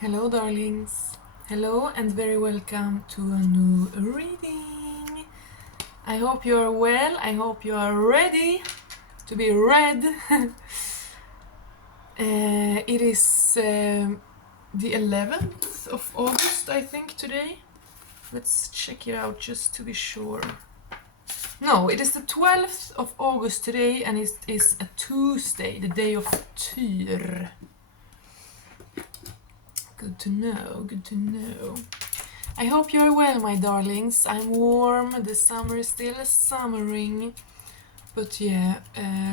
Hello, darlings. Hello, and very welcome to a new reading. I hope you are well. I hope you are ready to be read. It is the 11th of August, I think, today. Let's check it out just to be sure. No, it is the 12th of August today, and it is a Tuesday, the day of Tyr. Good to know, good to know. I hope you are well, my darlings. I'm warm, the summer is still summering. But yeah,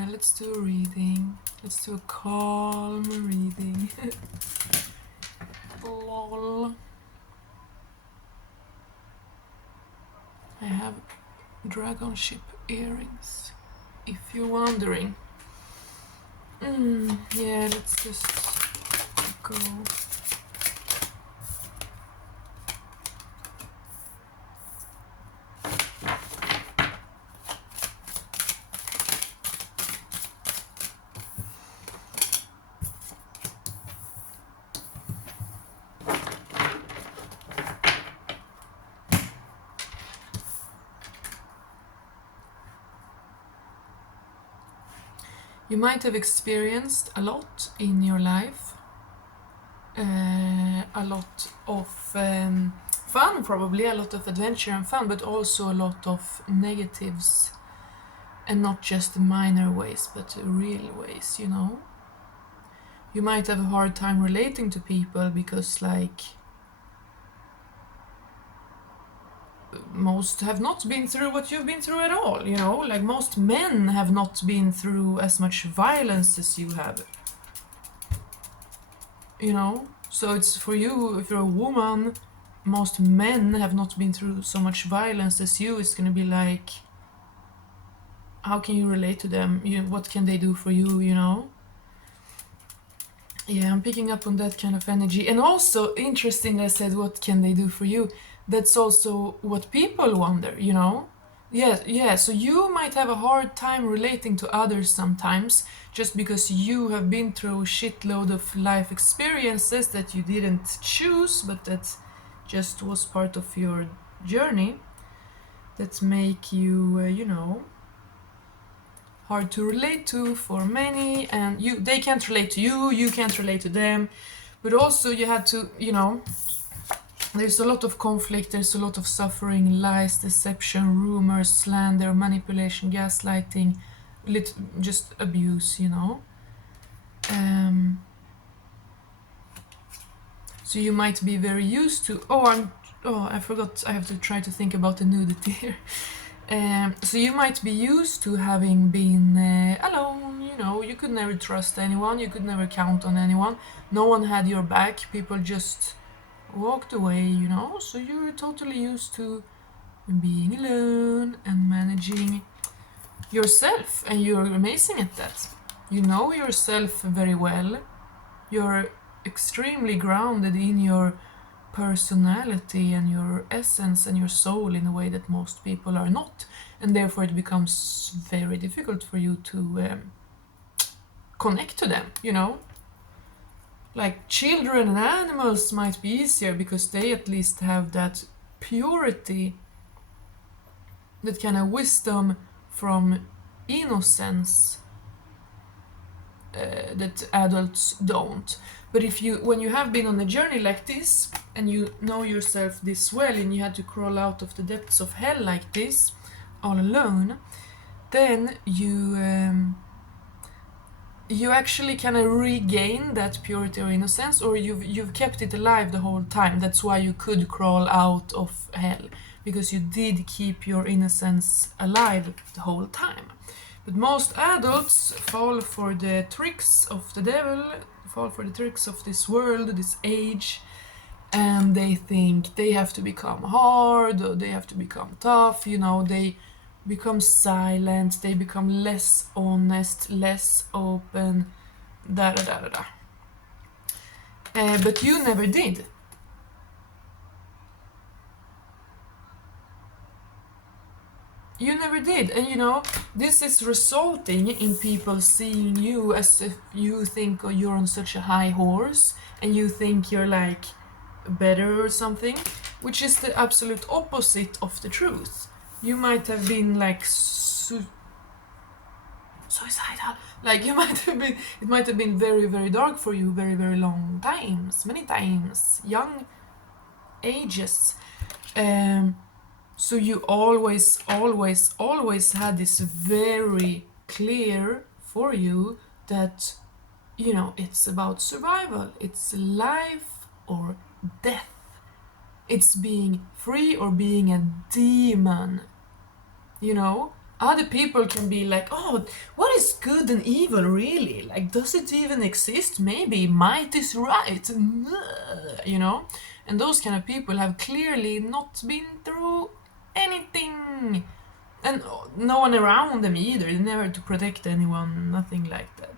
let's do a reading. Let's do a calm reading. Lol. I have dragon ship earrings, if you're wondering. Yeah, let's just go. You might have experienced a lot in your life, a lot of fun, probably, a lot of adventure and fun, but also a lot of negatives, and not just minor ways, but real ways, you know? You might have a hard time relating to people because, like, most have not been through what you've been through at all, you know? Like, most men have not been through as much violence as you have, you know? So it's for you, if you're a woman, most men have not been through so much violence as you. It's gonna be like, how can you relate to them? What can they do for you, you know? Yeah, I'm picking up on that kind of energy. And also, interesting, I said, what can they do for you? That's also what people wonder, you know? Yeah, so you might have a hard time relating to others sometimes just because you have been through a shitload of life experiences that you didn't choose, but that just was part of your journey, that make you, you know, hard to relate to for many, and they can't relate to you, you can't relate to them, but also you had to, you know, there's a lot of conflict, there's a lot of suffering, lies, deception, rumors, slander, manipulation, gaslighting, just abuse, you know. So you might be very used to, I forgot, I have to try to think about the nudity here. So you might be used to having been alone, you know, you could never trust anyone, you could never count on anyone, no one had your back, people just walked away, you know, so you're totally used to being alone and managing yourself, and you're amazing at that. You know yourself very well, you're extremely grounded in your personality and your essence and your soul in a way that most people are not, and therefore it becomes very difficult for you to connect to them, you know. Like, children and animals might be easier because they at least have that purity, that kind of wisdom from innocence that adults don't. But when you have been on a journey like this, and you know yourself this well, and you had to crawl out of the depths of hell like this, all alone, then you actually kind of regain that purity or innocence, or you've kept it alive the whole time. That's why you could crawl out of hell, because you did keep your innocence alive the whole time. But most adults fall for the tricks of the devil, fall for the tricks of this world, this age, and they think they have to become hard, or they have to become tough, you know, they become silent, they become less honest, less open, da da da da da. But you never did. You never did, and you know, this is resulting in people seeing you as if you think you're on such a high horse, and you think you're like better or something, which is the absolute opposite of the truth. You might have been like suicidal. Like you might have been, it might have been very, very dark for you, very, very long times, many times, young ages. So you always, always, always had this very clear for you that, you know, it's about survival. It's life or death. It's being free or being a demon. You know? Other people can be like, oh, what is good and evil really? Like, does it even exist? Maybe might is right. You know? And those kind of people have clearly not been through anything. And no one around them either. They never to protect anyone, nothing like that.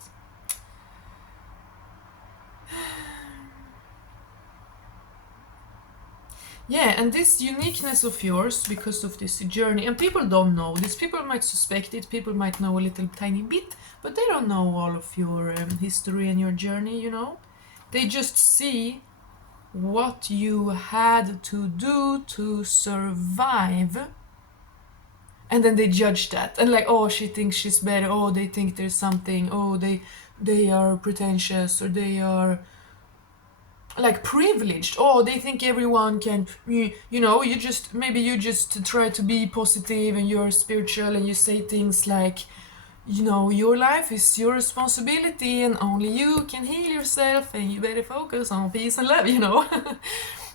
Yeah, and this uniqueness of yours because of this journey, and people don't know this, people might suspect it, people might know a little tiny bit, but they don't know all of your history and your journey, you know? They just see what you had to do to survive, and then they judge that, and like, oh, she thinks she's better, oh, they think there's something, oh, they are pretentious, or they are like privileged, oh, they think everyone can, you know, you just, maybe you just try to be positive and you're spiritual and you say things like, you know, your life is your responsibility and only you can heal yourself and you better focus on peace and love, you know.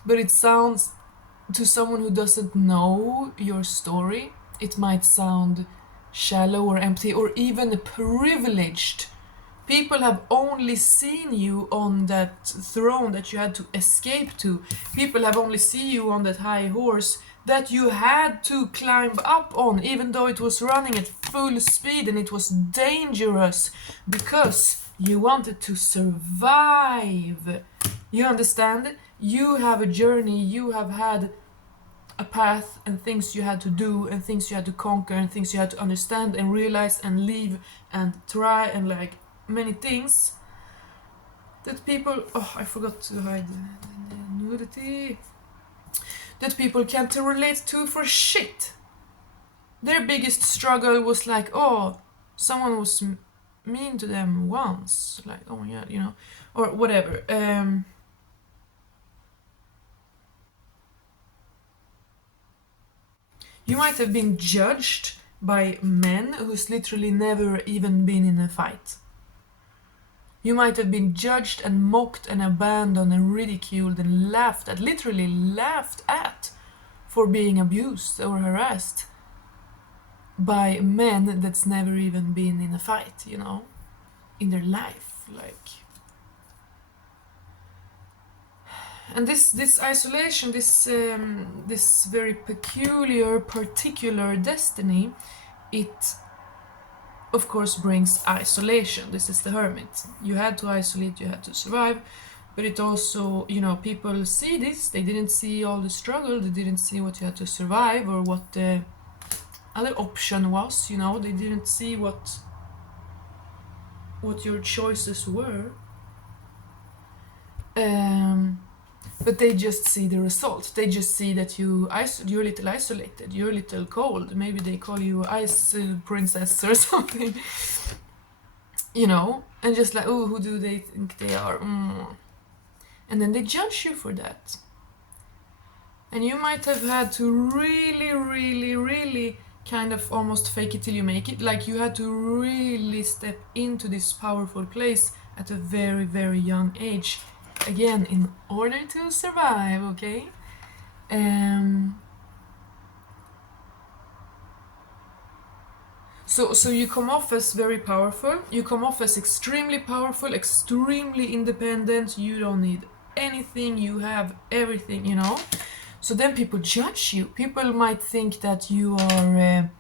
But it sounds, to someone who doesn't know your story, it might sound shallow or empty or even privileged. People have only seen you on that throne that you had to escape to. People have only seen you on that high horse that you had to climb up on, even though it was running at full speed and it was dangerous because you wanted to survive. You understand? You have a journey, you have had a path and things you had to do and things you had to conquer and things you had to understand and realize and leave and try and like many things that people, oh, I forgot to hide the nudity, that people can't relate to for shit. Their biggest struggle was like, oh, someone was mean to them once, like, oh yeah, you know, or whatever. You might have been judged by men who's literally never even been in a fight. You might have been judged and mocked and abandoned and ridiculed and laughed at, literally laughed at, for being abused or harassed by men that's never even been in a fight, you know, in their life, like. And this isolation, this very peculiar, particular destiny, it of course brings isolation. This is the hermit. You had to isolate, you had to survive, but it also, you know, people see this, they didn't see all the struggle, they didn't see what you had to survive or what the other option was, you know, they didn't see what your choices were. But they just see the result. They just see that you're a little isolated, you're a little cold. Maybe they call you ice princess or something, you know, and just like, oh, who do they think they are? And then they judge you for that. And you might have had to really, really, really kind of almost fake it till you make it. Like you had to really step into this powerful place at a very, very young age. Again, in order to survive, okay? So you come off as very powerful, you come off as extremely powerful, extremely independent, you don't need anything, you have everything, you know? So then people judge you. People might think that you are...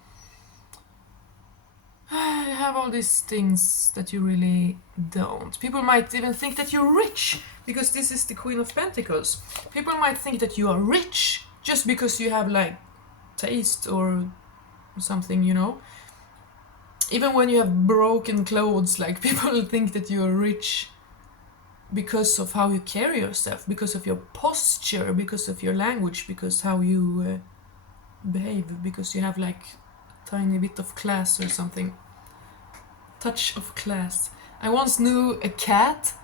you have all these things that you really don't. People might even think that you're rich, because this is the Queen of Pentacles. People might think that you are rich just because you have like taste or something, you know. Even when you have broken clothes, like people think that you are rich because of how you carry yourself, because of your posture, because of your language, because how you behave, because you have like a tiny bit of class or something. Touch of class. I once knew a cat.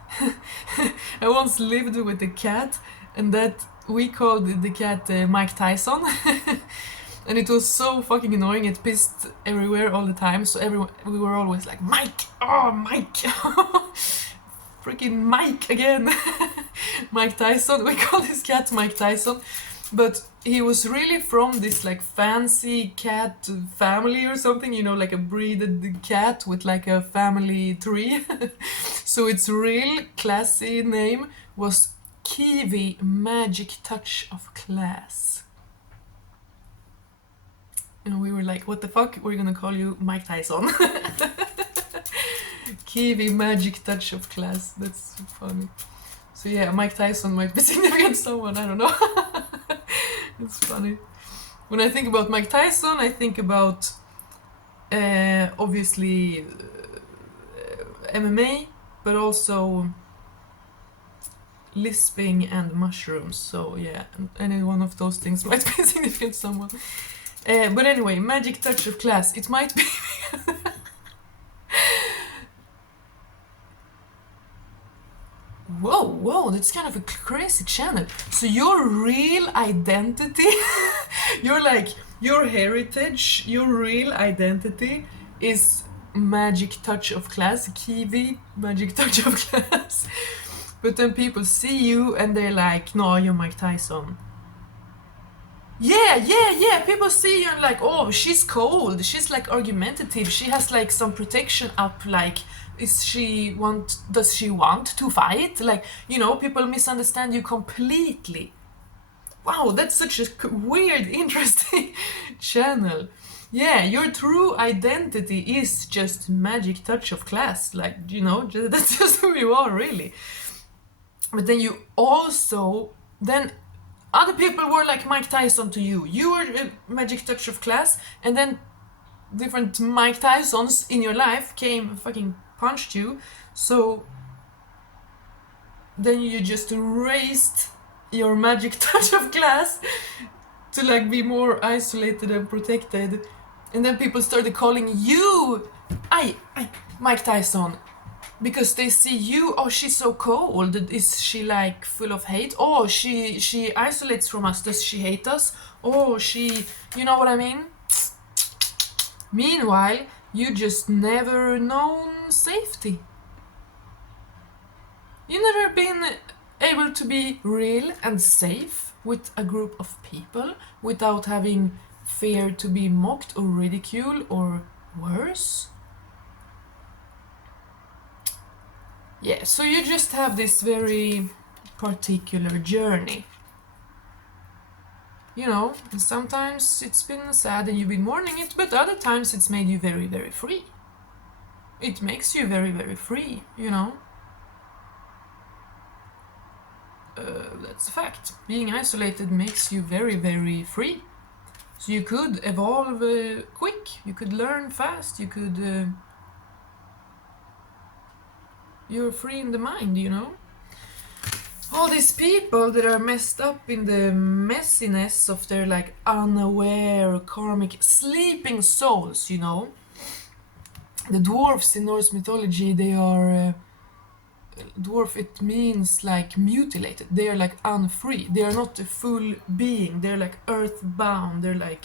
I once lived with a cat, and that we called the cat Mike Tyson. And it was so fucking annoying. It pissed everywhere all the time. So we were always like, Mike, oh Mike, freaking Mike again. Mike Tyson. We called his cat Mike Tyson, but he was really from this like fancy cat family or something. You know, like a breeded cat with like a family tree. So its real classy name was Kiwi Magic Touch of Class. And we were like, what the fuck? We're gonna call you Mike Tyson. Kiwi Magic Touch of Class. That's funny. So yeah, Mike Tyson might be significant to someone, I don't know. It's funny. When I think about Mike Tyson, I think about obviously MMA, but also lisping and mushrooms. So yeah, any one of those things might be significant to someone. But anyway, Magic Touch of Class. It might be. Whoa, that's kind of a crazy channel. So your real identity, your heritage, your real identity is Magic Touch of Class, Kiwi Magic Touch of Class. But then people see you and they're like, no, you're Mike Tyson. Yeah. People see you and like, oh, she's cold. She's like argumentative. She has like some protection up. Like, does she want to fight? Like, you know, people misunderstand you completely. Wow, that's such a weird, interesting channel. Yeah, your true identity is just Magic Touch of Class. Like, you know, that's just who you are, really. But then you also then other people were like Mike Tyson to you. You were a Magic Touch of Class, and then different Mike Tysons in your life came and fucking punched you. So then you just raised your Magic Touch of Class to like be more isolated and protected. And then people started calling you Mike Tyson. Because they see you, oh, she's so cold. Is she like full of hate? Oh, she isolates from us. Does she hate us? Oh, you know what I mean? Meanwhile, you just never known safety. You never been able to be real and safe with a group of people without having fear to be mocked or ridiculed or worse. Yeah, so you just have this very particular journey. You know, and sometimes it's been sad and you've been mourning it, but other times it's made you very, very free. It makes you very, very free, you know. That's a fact. Being isolated makes you very, very free. So you could evolve quick, you could learn fast, you could... you're free in the mind, you know? All these people that are messed up in the messiness of their like unaware karmic sleeping souls, you know? The dwarfs in Norse mythology, they are... dwarf, it means like mutilated. They are like unfree. They are not a full being. They're like earthbound. They're like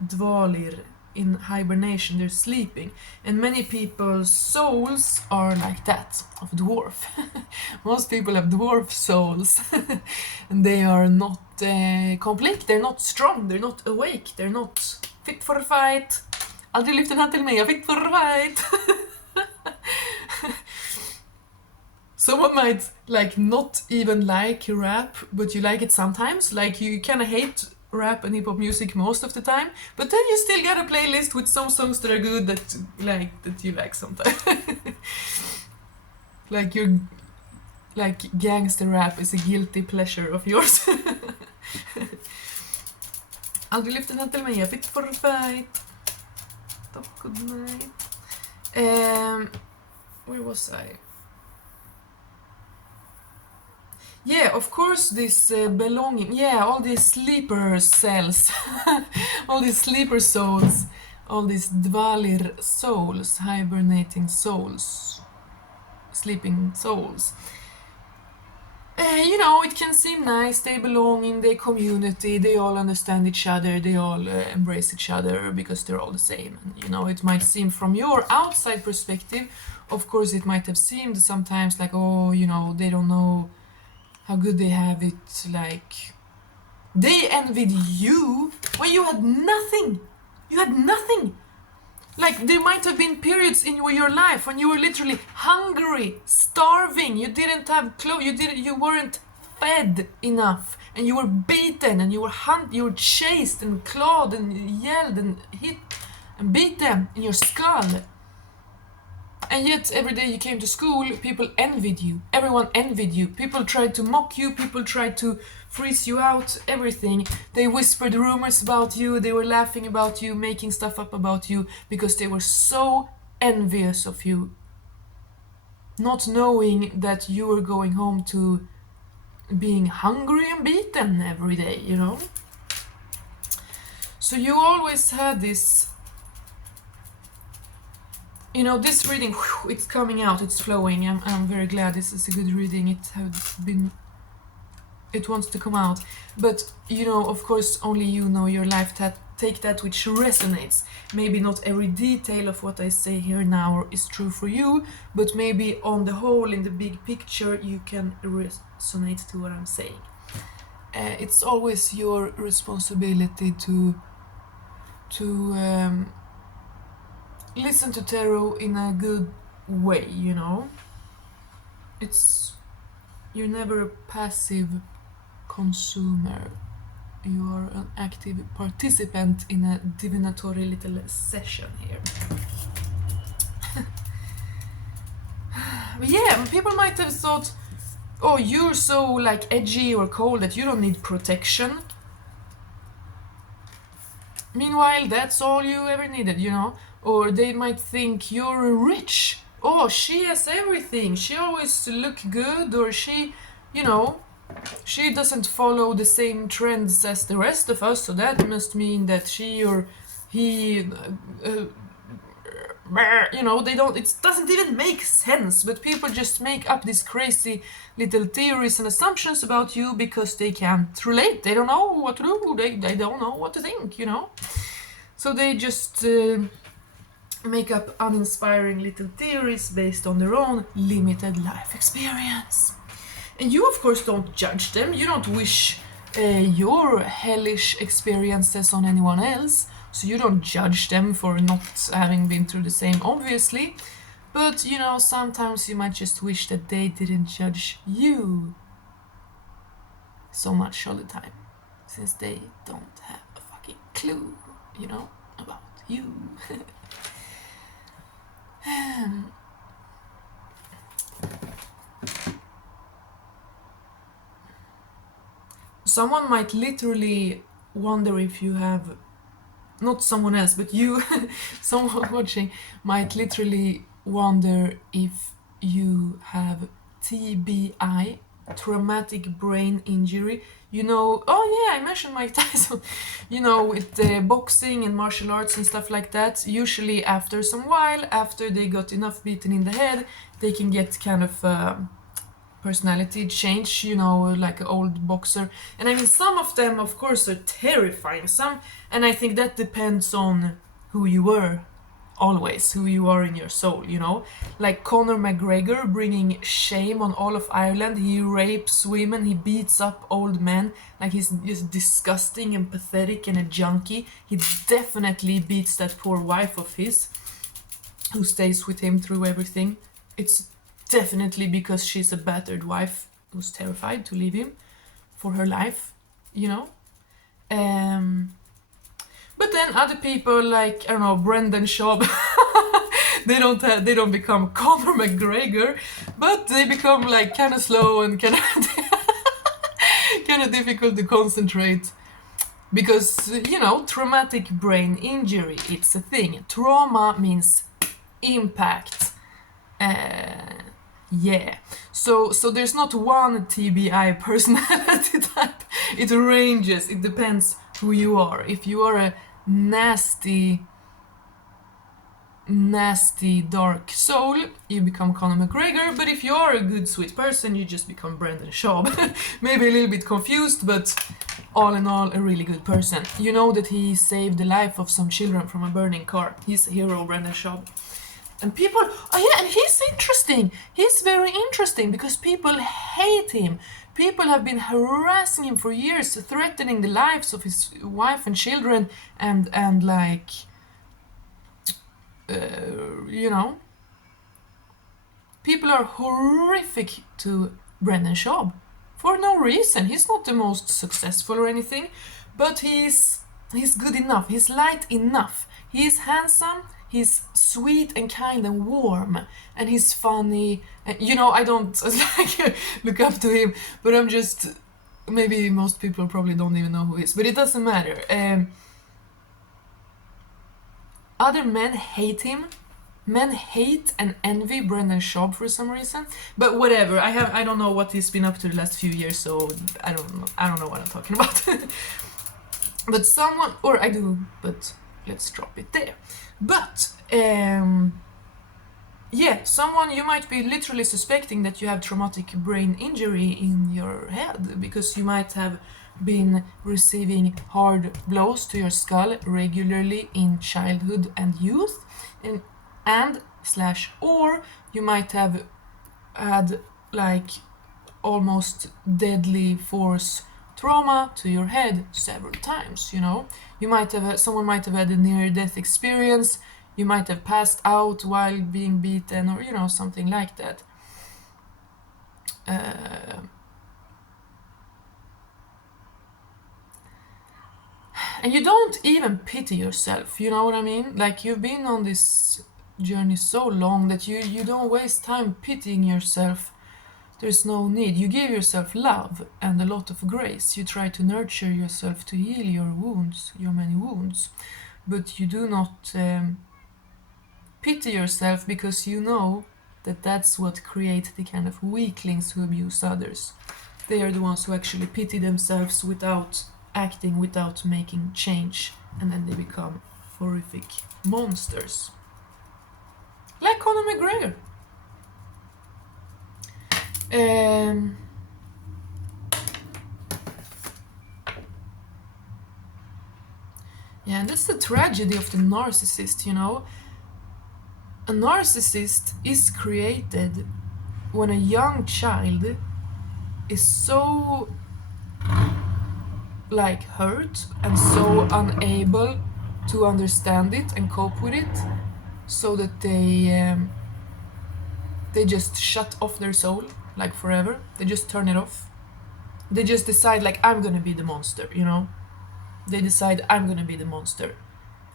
dvalir in hibernation. They're sleeping. And many people's souls are like that, of dwarf. Most people have dwarf souls. And they are not complete. They're not strong. They're not awake. They're not fit for a fight. Aldrig lyft en hatt till mig. Jag är fit for a fight. Someone might like not even like rap, but you like it sometimes. Like you kind of hate rap and hip-hop music most of the time, but then you still got a playlist with some songs that are good that you like sometimes. Like your like gangster rap is a guilty pleasure of yours. Aldrig lyft en hatt till mig, jag är fit for a fight. Good night. Where was I? Yeah, of course, this belonging. Yeah, all these sleeper cells, all these sleeper souls, all these dvalir souls, hibernating souls, sleeping souls. It can seem nice. They belong in the community. They all understand each other. They all embrace each other because they're all the same. And, it might seem from your outside perspective, of course, it might have seemed sometimes like, oh, they don't know how good they have it. Like, they envied you when you had nothing. You had nothing. Like, there might have been periods in your life when you were literally hungry, starving, you didn't have clothes, you weren't fed enough, and you were beaten, and you were chased and clawed and yelled and hit and beaten in your skull. And yet, every day you came to school, people envied you. Everyone envied you. People tried to mock you. People tried to freeze you out. Everything. They whispered rumors about you. They were laughing about you, making stuff up about you because they were so envious of you. Not knowing that you were going home to being hungry and beaten every day, So you always had this. This reading, it's coming out, it's flowing. I'm very glad. This is a good reading. It wants to come out. But, of course, only you know your life. Take that which resonates. Maybe not every detail of what I say here now is true for you, but maybe on the whole, in the big picture, you can resonate to what I'm saying. It's always your responsibility to listen to tarot in a good way, You're never a passive consumer. You are an active participant in a divinatory little session here. But yeah, people might have thought, oh, you're so like edgy or cold that you don't need protection. Meanwhile, that's all you ever needed, Or they might think you're rich. Oh, she has everything. She always look good, or she, she doesn't follow the same trends as the rest of us, so that must mean that she or he, they don't, it doesn't even make sense, but people just make up these crazy little theories and assumptions about you because they can't relate. They don't know what to do. They don't know what to think, So they just make up uninspiring little theories based on their own limited life experience. And you, of course, don't judge them. You don't wish your hellish experiences on anyone else. So you don't judge them for not having been through the same, obviously. But, sometimes you might just wish that they didn't judge you so much all the time. Since they don't have a fucking clue, about you. Someone might literally wonder if you have, not someone else, but you, someone watching, might literally wonder if you have TBI, traumatic brain injury. Oh yeah, I mentioned Mike Tyson, with boxing and martial arts and stuff like that. Usually after some while, after they got enough beaten in the head, they can get kind of personality change, like an old boxer. And I mean, some of them, of course, are terrifying. And I think that depends on who you were, always, who you are in your soul, Like Conor McGregor bringing shame on all of Ireland. He rapes women, he beats up old men, like he's just disgusting and pathetic and a junkie. He definitely beats that poor wife of his, who stays with him through everything. It's definitely because she's a battered wife who's terrified to leave him for her life, But then other people like, I don't know, Brendan Schaub, they don't become Conor McGregor, but they become like kind of slow and kind of difficult to concentrate. Because, traumatic brain injury, it's a thing. Trauma means impact. Yeah. So there's not one TBI personality type. It ranges. It depends who you are. If you are a nasty dark soul, you become Conor McGregor, but if you're a good sweet person, you just become Brendan Schaub. Maybe a little bit confused, but all in all, a really good person. You know that he saved the life of some children from a burning car. He's a hero, Brendan Schaub. And people, oh yeah, and he's interesting. He's very interesting because people hate him. People have been harassing him for years, threatening the lives of his wife and children, and like, you know, people are horrific to Brendan Schaub for no reason. He's not the most successful or anything, but he's good enough. He's light enough. He's handsome. He's sweet and kind and warm, and he's funny. You know, I don't like look up to him, but I'm just, maybe most people probably don't even know who he is, but it doesn't matter. Other men hate him. Men hate and envy Brendan Schaub for some reason, but whatever. I don't know what he's been up to the last few years, so I don't know what I'm talking about. But someone, or I do, but let's drop it there. But yeah, someone, you might be literally suspecting that you have traumatic brain injury in your head because you might have been receiving hard blows to your skull regularly in childhood and youth, or you might have had like almost deadly force trauma to your head several times. You know, someone might have had a near-death experience. You might have passed out while being beaten, or you know, something like that. And you don't even pity yourself, you know what I mean? Like, you've been on this journey so long that you don't waste time pitying yourself. There's no need. You give yourself love and a lot of grace. You try to nurture yourself to heal your wounds, your many wounds. But you do not pity yourself because you know that that's what creates the kind of weaklings who abuse others. They are the ones who actually pity themselves without acting, without making change, and then they become horrific monsters. Like Conor McGregor. Yeah, and that's the tragedy of the narcissist, you know. A narcissist is created when a young child is so like hurt and so unable to understand it and cope with it, so that they just shut off their soul like forever. They just turn it off. They just decide like, I'm gonna be the monster, you know. They decide, I'm gonna be the monster.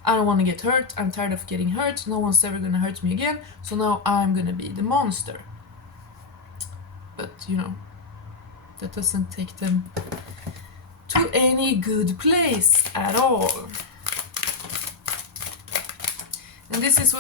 I don't want to get hurt. I'm tired of getting hurt. No one's ever gonna hurt me again. So now I'm gonna be the monster. But you know, that doesn't take them to any good place at all. And this is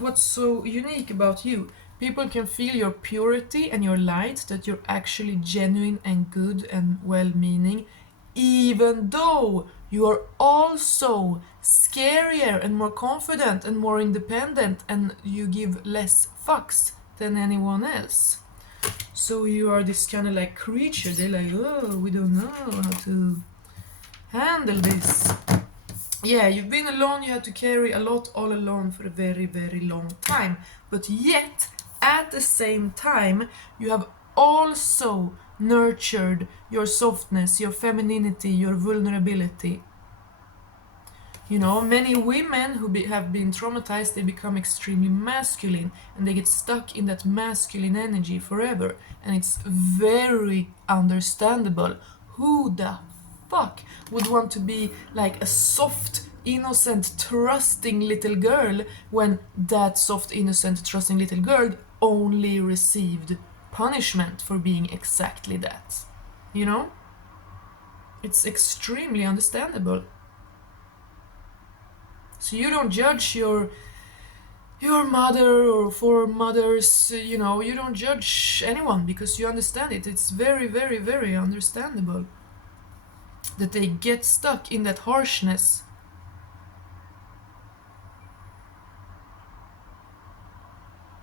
what's so unique about you. People can feel your purity and your light, that you're actually genuine and good and well-meaning, even though you are also scarier and more confident and more independent, and you give less fucks than anyone else. So you are this kind of like creature. They're like, oh, we don't know how to handle this. Yeah, you've been alone, you had to carry a lot all alone for a very, very long time. But yet, at the same time, you have also nurtured your softness, your femininity, your vulnerability. You know, many women who have been traumatized, they become extremely masculine and they get stuck in that masculine energy forever. And it's very understandable. Who the fuck would want to be like a soft, innocent, trusting little girl when that soft, innocent, trusting little girl only received punishment for being exactly that? You know? It's extremely understandable. So you don't judge your your mother or for mothers, you know, you don't judge anyone because you understand it. It's very, very, very understandable that they get stuck in that harshness.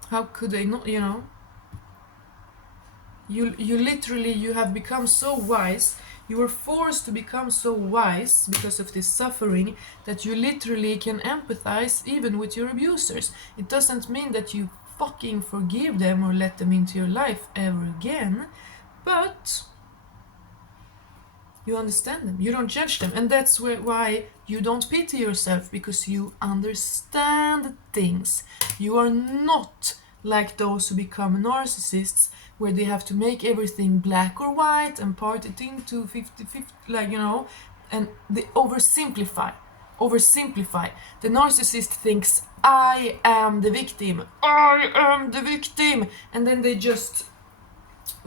How could they not, you know? You literally, you have become so wise, you were forced to become so wise because of this suffering that you literally can empathize even with your abusers. It doesn't mean that you fucking forgive them or let them into your life ever again, but you understand them, you don't judge them, and that's why you don't pity yourself, because you understand things. You are not like those who become narcissists, where they have to make everything black or white and part it into 50-50, like, you know, and they oversimplify. The narcissist thinks, I am the victim, and then they just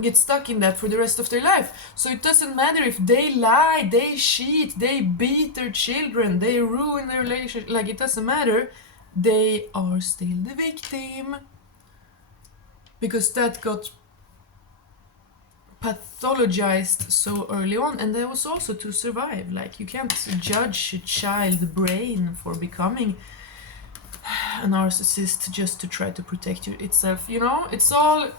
get stuck in that for the rest of their life. So it doesn't matter if they lie, they cheat, they beat their children, they ruin their relationship, like, it doesn't matter. They are still the victim. Because that got pathologized so early on, and that was also to survive. Like, you can't judge a child brain for becoming a narcissist just to try to protect itself, you know? It's all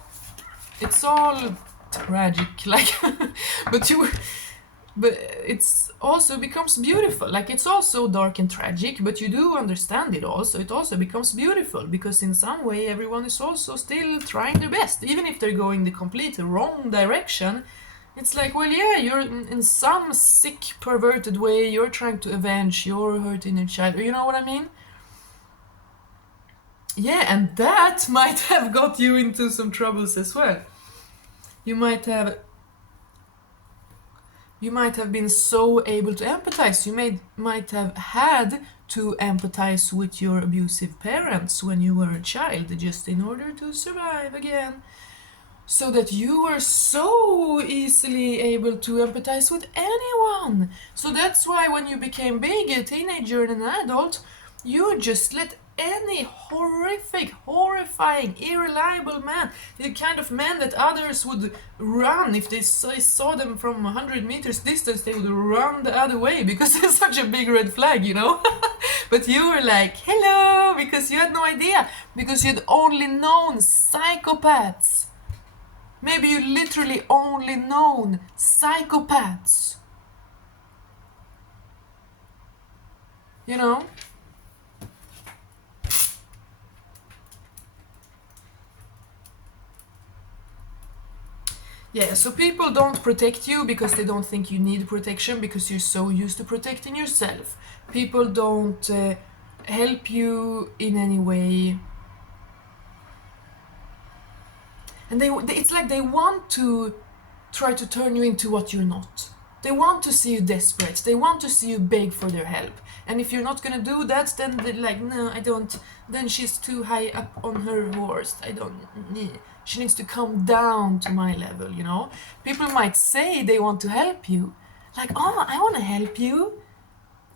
tragic, like, but it's also becomes beautiful. Like, it's also dark and tragic, but you do understand it also. It also becomes beautiful because in some way everyone is also still trying their best, even if they're going the complete wrong direction. It's like, well, yeah, you're in some sick, perverted way, you're trying to avenge your hurt inner child. You know what I mean? Yeah, and that might have got you into some troubles as well. You might have been so able to empathize. You might have had to empathize with your abusive parents when you were a child, just in order to survive again. So that you were so easily able to empathize with anyone. So that's why when you became big, a teenager and an adult, you just let any horrific, horrifying, irreliable man, the kind of man that others would run if they saw them from 100 meters distance, they would run the other way because it's such a big red flag, you know? But you were like, hello, because you had no idea, because you'd only known psychopaths. Maybe you literally only known psychopaths. You know? Yeah, so people don't protect you because they don't think you need protection, because you're so used to protecting yourself. People don't help you in any way. And it's like they want to try to turn you into what you're not. They want to see you desperate. They want to see you beg for their help. And if you're not gonna do that, then they're like, no, I don't. Then she's too high up on her horse. I don't need. She needs to come down to my level, you know? People might say they want to help you. Like, oh, I want to help you.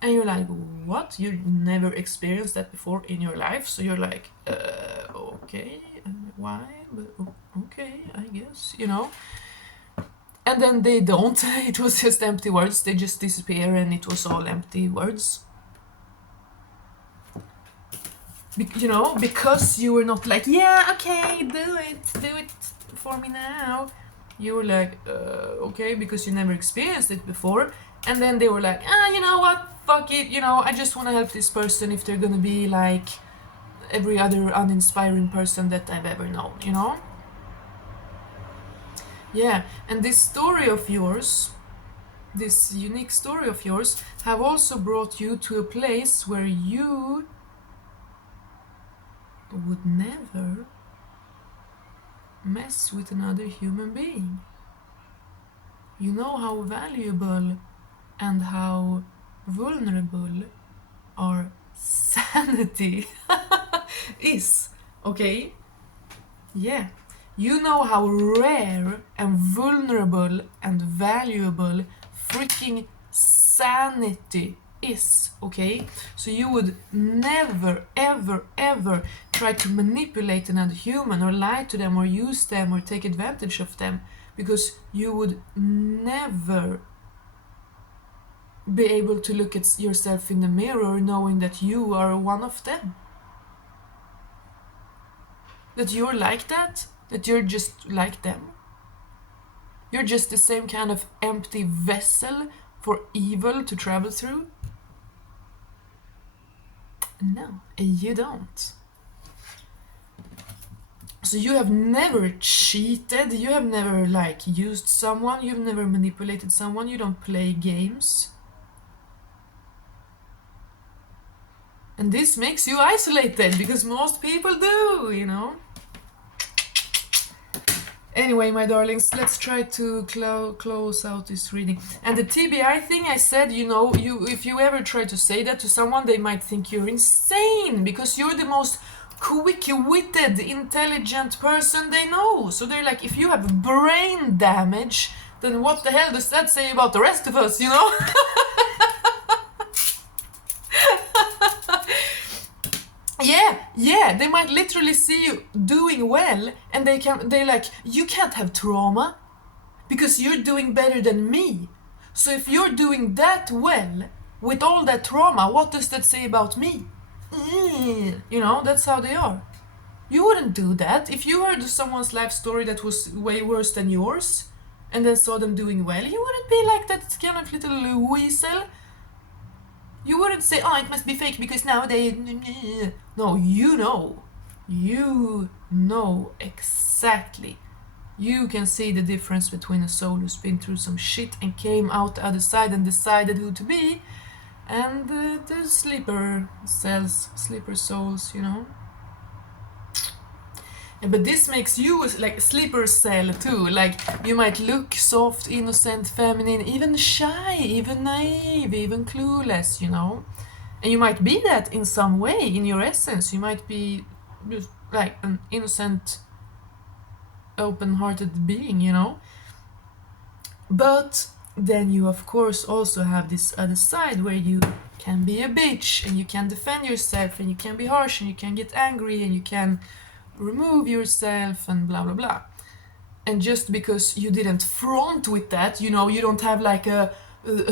And you're like, what? You never experienced that before in your life. So you're like, okay, why? But okay, I guess, you know? And then they don't. It was just empty words. They just disappear and it was all empty words. You know, because you were not like, yeah, okay, do it for me now. You were like, okay, because you never experienced it before. And then they were like, you know what, fuck it, you know, I just want to help this person if they're gonna be like every other uninspiring person that I've ever known, you know? Yeah, and this story of yours, this unique story of yours, have also brought you to a place where you would never mess with another human being. You know how valuable and how vulnerable our sanity is, okay? Yeah. You know how rare and vulnerable and valuable freaking sanity is, okay? So you would never, ever, ever try to manipulate another human or lie to them or use them or take advantage of them, because you would never be able to look at yourself in the mirror knowing that you are one of them. That you're like that you're just like them. You're just the same kind of empty vessel for evil to travel through. No, you don't. So you have never cheated, you have never like used someone, you've never manipulated someone, you don't play games. And this makes you isolated, because most people do, you know. Anyway, my darlings, let's try to close out this reading. And the TBI thing I said, you know, if you ever try to say that to someone, they might think you're insane, because you're the most quick-witted, intelligent person they know. So they're like, if you have brain damage, then what the hell does that say about the rest of us, you know? Yeah, they might literally see you doing well, and they're like, you can't have trauma because you're doing better than me. So if you're doing that well with all that trauma, what does that say about me? You know, that's how they are. You wouldn't do that. If you heard someone's life story that was way worse than yours and then saw them doing well, you wouldn't be like that kind of little weasel. You wouldn't say, oh, it must be fake because now they... No, you know. You know exactly. You can see the difference between a soul who's been through some shit and came out the other side and decided who to be, and the sleeper cells, sleeper souls, you know. But this makes you like a sleeper cell too. Like, you might look soft, innocent, feminine, even shy, even naive, even clueless, you know. And you might be that in some way, in your essence. You might be just like an innocent, open-hearted being, you know. But then you of course also have this other side where you can be a bitch and you can defend yourself and you can be harsh and you can get angry and you can remove yourself and blah blah blah. And just because you didn't front with that, you know, you don't have like a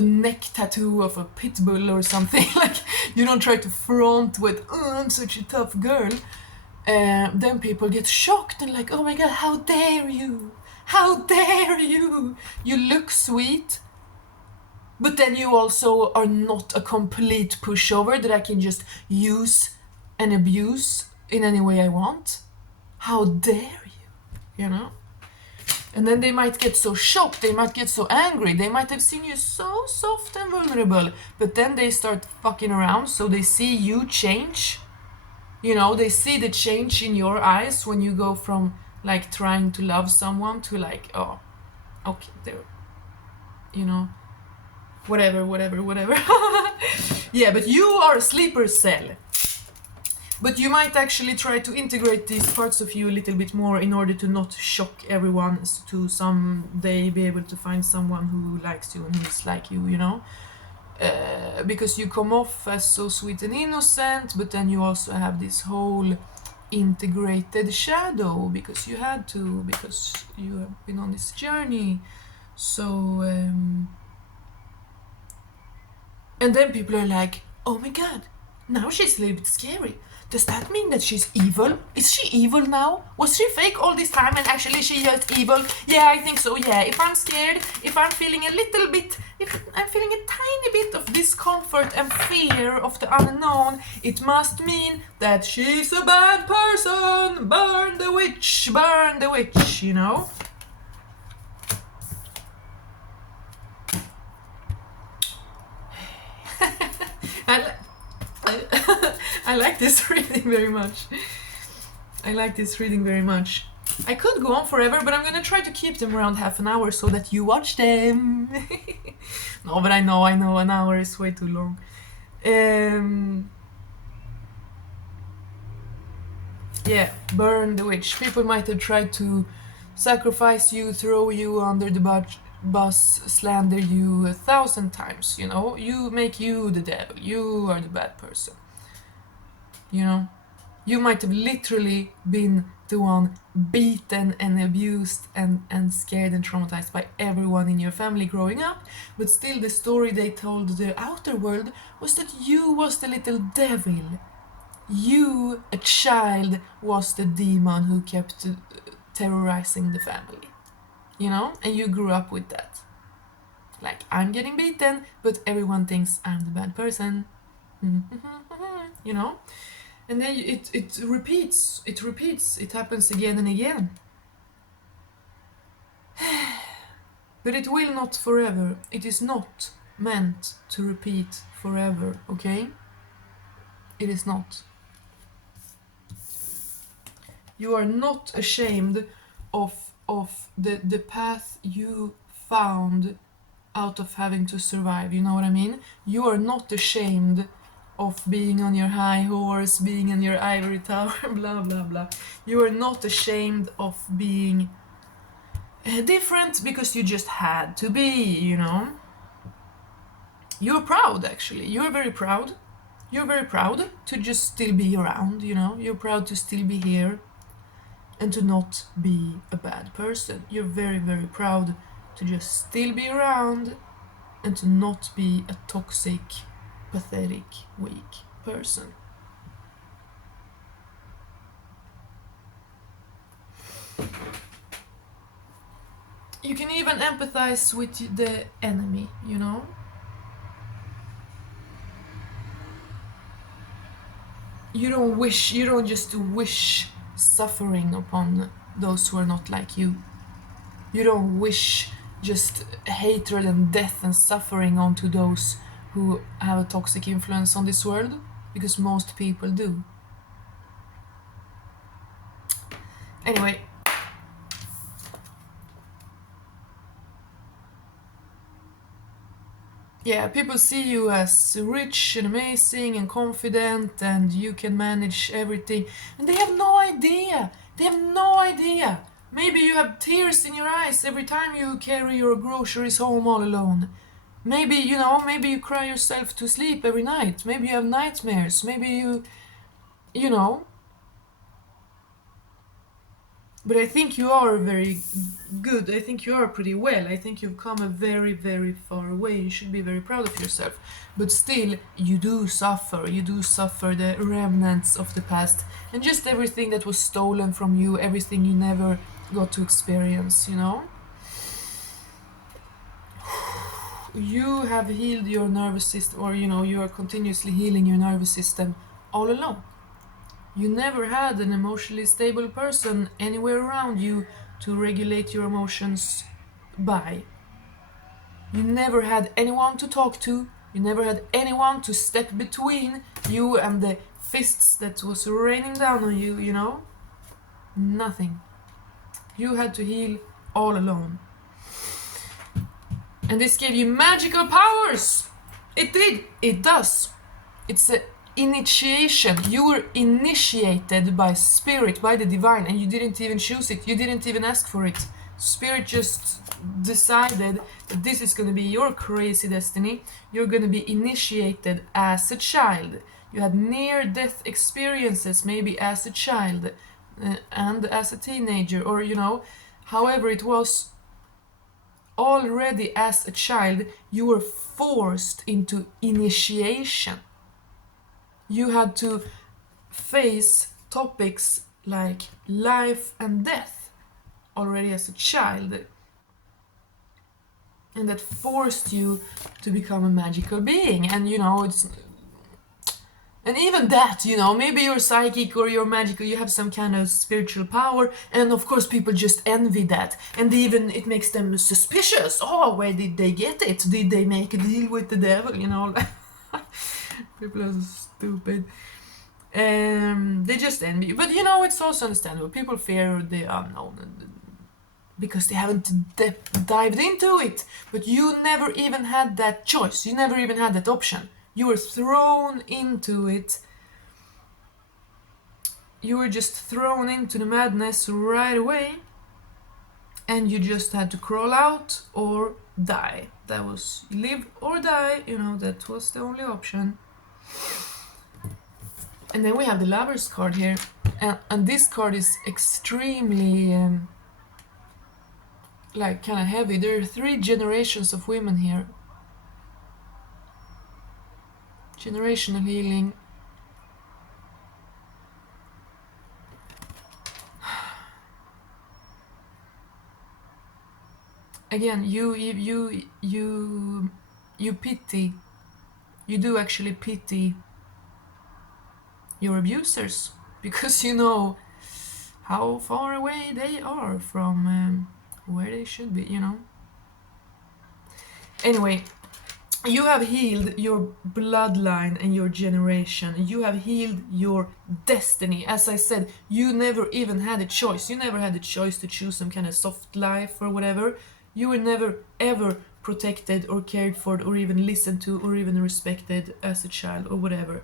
neck tattoo of a pit bull or something, like you don't try to front with, oh, I'm such a tough girl, then people get shocked and like, oh my god, how dare you, how dare you, you look sweet, but then you also are not a complete pushover that I can just use and abuse in any way I want. How dare you, you know? And then they might get so shocked, they might get so angry, they might have seen you so soft and vulnerable, but then they start fucking around, so they see you change. You know, they see the change in your eyes when you go from like trying to love someone to like, oh, okay, there, you know, whatever. Yeah, but you are a sleeper cell. But you might actually try to integrate these parts of you a little bit more in order to not shock everyone, to someday be able to find someone who likes you and who's like you know? Because you come off as so sweet and innocent, but then you also have this whole integrated shadow, because you had to, because you have been on this journey. So, and then people are like, oh my god, now she's a little bit scary. Does that mean that she's evil? Is she evil now? Was she fake all this time and actually she is evil? Yeah, I think so, yeah. If I'm scared, if I'm feeling a little bit, if I'm feeling a tiny bit of discomfort and fear of the unknown, it must mean that she's a bad person. Burn the witch, you know? I like this reading very much. I could go on forever, but I'm gonna try to keep them around half an hour so that you watch them. No, but I know an hour is way too long. Yeah, burn the witch. People might have tried to sacrifice you, throw you under the bus, slander you 1,000 times, you know? You make you the devil. You are the bad person. You know? You might have literally been the one beaten and abused and scared and traumatized by everyone in your family growing up, but still the story they told the outer world was that you was the little devil. You, a child, was the demon who kept terrorizing the family. You know? And you grew up with that. Like, I'm getting beaten, but everyone thinks I'm the bad person. You know? And then it repeats, it happens again and again. But it will not forever. It is not meant to repeat forever, okay? It is not. You are not ashamed of the path you found out of having to survive, you know what I mean? You are not ashamed of being on your high horse, being in your ivory tower, blah blah blah. You are not ashamed of being different because you just had to be, you know? You're proud, actually. You're very proud. You're very proud to just still be around, you know? You're proud to still be here and to not be a bad person. You're very, very proud to just still be around and to not be a toxic, pathetic, weak person. You can even empathize with the enemy, you know? You don't just wish suffering upon those who are not like you. You don't wish just hatred and death and suffering onto those who have a toxic influence on this world, because most people do. Anyway. Yeah, people see you as rich and amazing and confident and you can manage everything. And they have no idea. They have no idea. Maybe you have tears in your eyes every time you carry your groceries home all alone. Maybe, you know, maybe you cry yourself to sleep every night. Maybe you have nightmares. Maybe you know. But I think you are very good. I think you are pretty well. I think you've come a very, very far way. You should be very proud of yourself. But still, you do suffer. You do suffer the remnants of the past. And just everything that was stolen from you, everything you never got to experience, you know? You have healed your nervous system, or, you know, you are continuously healing your nervous system all alone. You never had an emotionally stable person anywhere around you to regulate your emotions by. You never had anyone to talk to. You never had anyone to step between you and the fists that was raining down on you, you know? Nothing. You had to heal all alone. And this gave you magical powers! It did! It does! It's a initiation. You were initiated by spirit, by the divine, and you didn't even choose it. You didn't even ask for it. Spirit just decided that this is going to be your crazy destiny. You're going to be initiated as a child. You had near-death experiences, maybe as a child and as a teenager, or, you know, however it was. Already as a child, you were forced into initiation. You had to face topics like life and death already as a child. And that forced you to become a magical being. And, you know, it's... And even that, you know, maybe you're psychic or you're magical, you have some kind of spiritual power, and of course people just envy that. And even it makes them suspicious. Oh, where did they get it? Did they make a deal with the devil? You know, people are so stupid. They just envy you. But you know, it's also understandable. People fear the unknown because they haven't dived into it. But you never even had that choice. You never even had that option. You were thrown into it. You were just thrown into the madness right away. And you just had to crawl out or die. That was live or die, you know, that was the only option. And then we have the Lovers card here. And this card is extremely, like, kind of heavy. There are 3 generations of women here. Generational healing. Again, you pity. You do actually pity your abusers, because you know how far away they are from where they should be, you know. Anyway, you have healed your bloodline and your generation. You have healed your destiny. As I said, you never even had a choice. You never had a choice to choose some kind of soft life or whatever. You were never ever protected or cared for or even listened to or even respected as a child or whatever.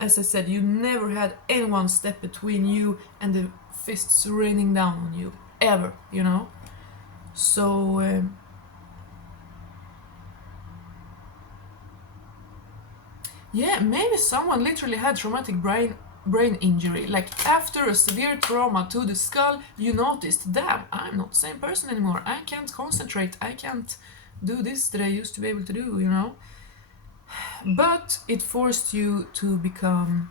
As I said, you never had anyone step between you and the fists raining down on you, ever, you know. So yeah, maybe someone literally had traumatic brain injury. Like, after a severe trauma to the skull, you noticed, damn, I'm not the same person anymore. I can't concentrate. I can't do this that I used to be able to do, you know. But it forced you to become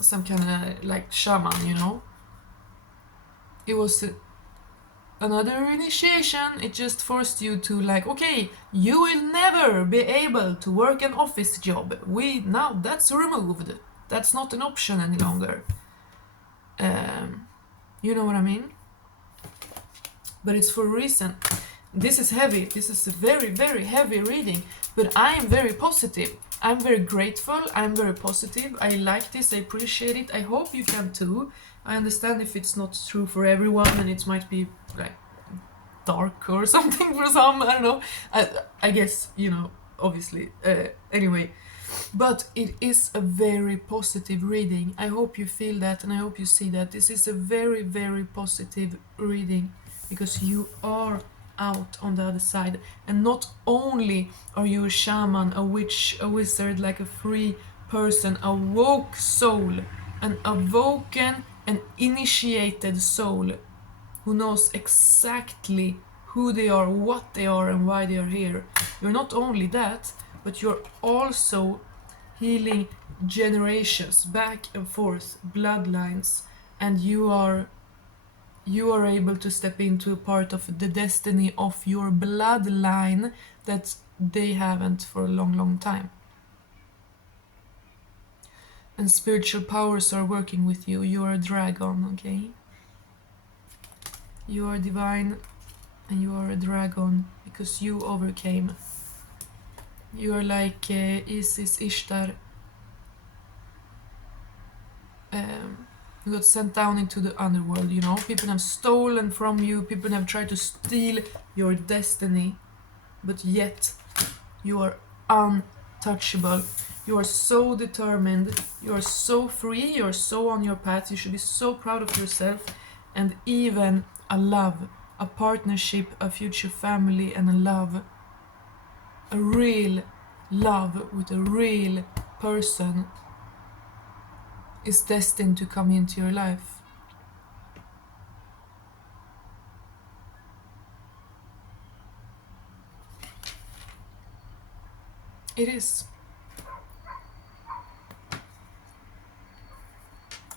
some kind of like shaman, you know. It was another initiation. It just forced you to, like, okay, you will never be able to work an office job. Now that's removed. That's not an option any longer. You know what I mean? But it's for a reason. This is heavy. This is a very, very heavy reading. But I am very positive. I'm very grateful. I'm very positive. I like this. I appreciate it. I hope you can too. I understand if it's not true for everyone and it might be like dark or something for some. I don't know. I guess, you know, obviously. Anyway. But it is a very positive reading. I hope you feel that and I hope you see that. This is a very, very positive reading because you are out on the other side. And not only are you a shaman, a witch, a wizard, like a free person, a woke soul, an awoken and initiated soul who knows exactly who they are, what they are, and why they are here. You're not only that, but you're also healing generations, back and forth, bloodlines, and you are able to step into a part of the destiny of your bloodline that they haven't for a long, long time. And spiritual powers are working with you. You are a dragon, okay? You are divine and you are a dragon because you overcame. You are like Isis, Ishtar. You got sent down into the underworld, you know. People have stolen from you. People have tried to steal your destiny. But yet, you are untouchable. You are so determined. You are so free. You are so on your path. You should be so proud of yourself. And even a love, a partnership, a future family, and a love. A real love with a real person is destined to come into your life. It is.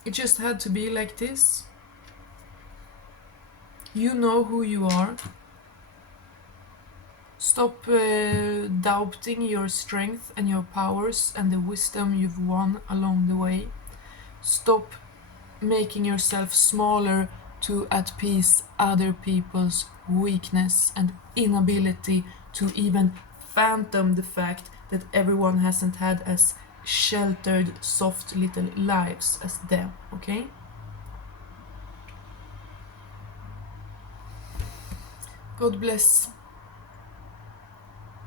It just had to be like this. You know who you are. Stop doubting your strength and your powers and the wisdom you've won along the way. Stop making yourself smaller to appease other people's weakness and inability to even fathom the fact that everyone hasn't had as sheltered, soft little lives as them, okay? God bless.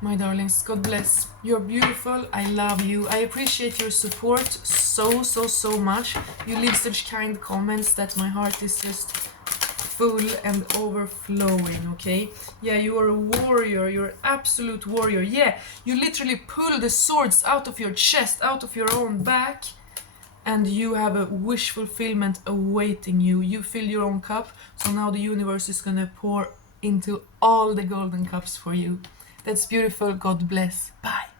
My darlings, God bless. You're beautiful. I love you. I appreciate your support so much. You leave such kind comments that my heart is just full and overflowing, okay? Yeah, you are a warrior. You're an absolute warrior. Yeah, you literally pull the swords out of your chest, out of your own back, and you have a wish fulfillment awaiting you. You fill your own cup, so now the universe is gonna pour into all the golden cups for you. That's beautiful. God bless. Bye.